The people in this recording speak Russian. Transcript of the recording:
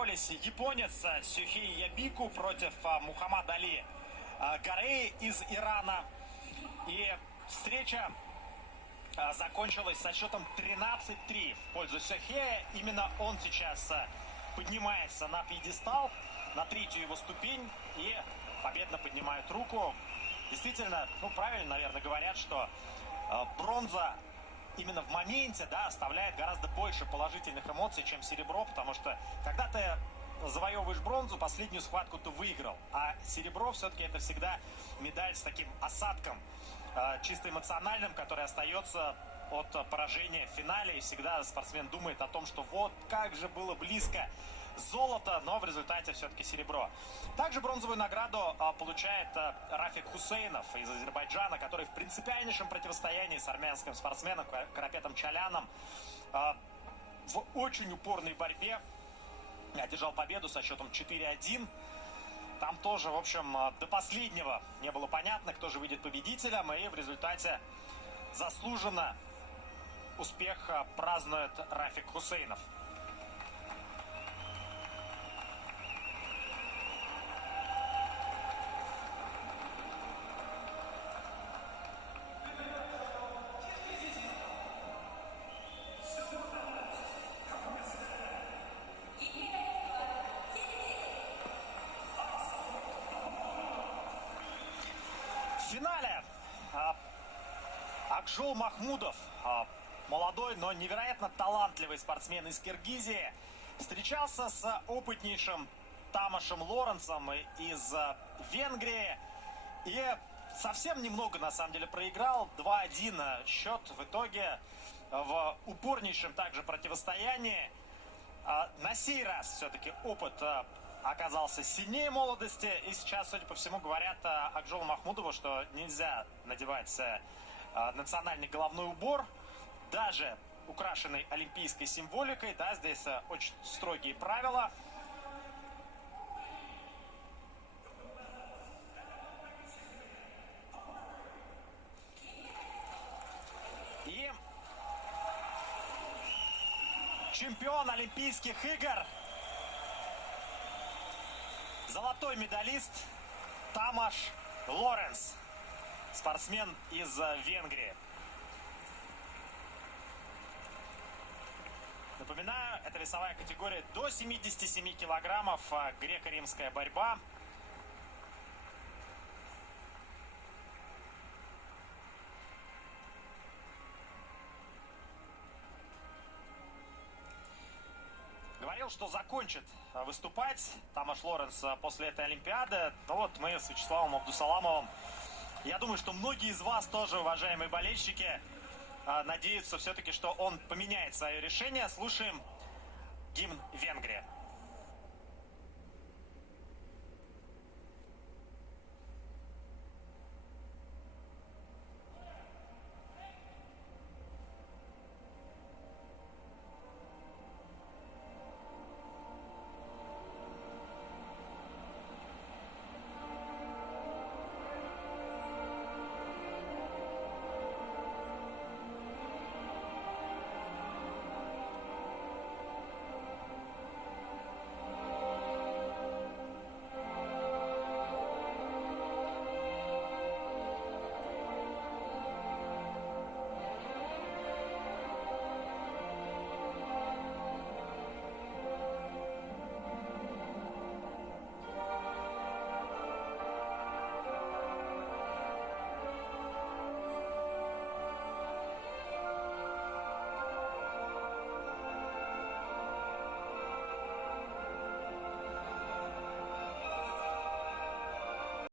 боролись японец Сюхей Ябику против Мухаммад Али Гареи из Ирана. И встреча закончилась со счетом 13-3 в пользу Сюхея. Именно он сейчас поднимается на пьедестал, на третью его ступень, и победно поднимает руку. Действительно, правильно, наверное, говорят, что бронза именно в моменте, да, оставляет гораздо больше положительных эмоций, чем серебро, потому что когда ты завоевываешь бронзу, последнюю схватку ты выиграл, а серебро все-таки это всегда медаль с таким осадком, чисто эмоциональным, который остается от поражения в финале, и всегда спортсмен думает о том, что вот как же было близко золото, но в результате все-таки серебро. Также бронзовую награду получает Рафик Хусейнов из Азербайджана, который в принципиальнейшем противостоянии с армянским спортсменом Карапетом Чаляном в очень упорной борьбе одержал победу со счетом 4-1. Там тоже, в общем, до последнего не было понятно, кто же выйдет победителем, и в результате заслуженно успех празднует Рафик Хусейнов. В финале Акжол Махмудов, молодой, но невероятно талантливый спортсмен из Киргизии, встречался с опытнейшим Тамашем Лоренсом из Венгрии и совсем немного, на самом деле, проиграл. 2-1 счет в итоге в упорнейшем также противостоянии. На сей раз все-таки опыт оказался сильнее молодости, и сейчас, судя по всему, говорят Акжолу Махмудову, что нельзя надевать национальный головной убор, даже украшенный олимпийской символикой. Да, здесь очень строгие правила. И чемпион Олимпийских игр, золотой медалист Тамаш Лоренс, спортсмен из Венгрии. Напоминаю, это весовая категория до 77 килограммов, греко-римская борьба. Говорил, что закончит выступать Тамаш Лоренс после этой Олимпиады. Но вот мы с Вячеславом Абдусаламовым, я думаю, что многие из вас тоже, уважаемые болельщики, надеются все-таки, что он поменяет свое решение. Слушаем гимн Венгрии.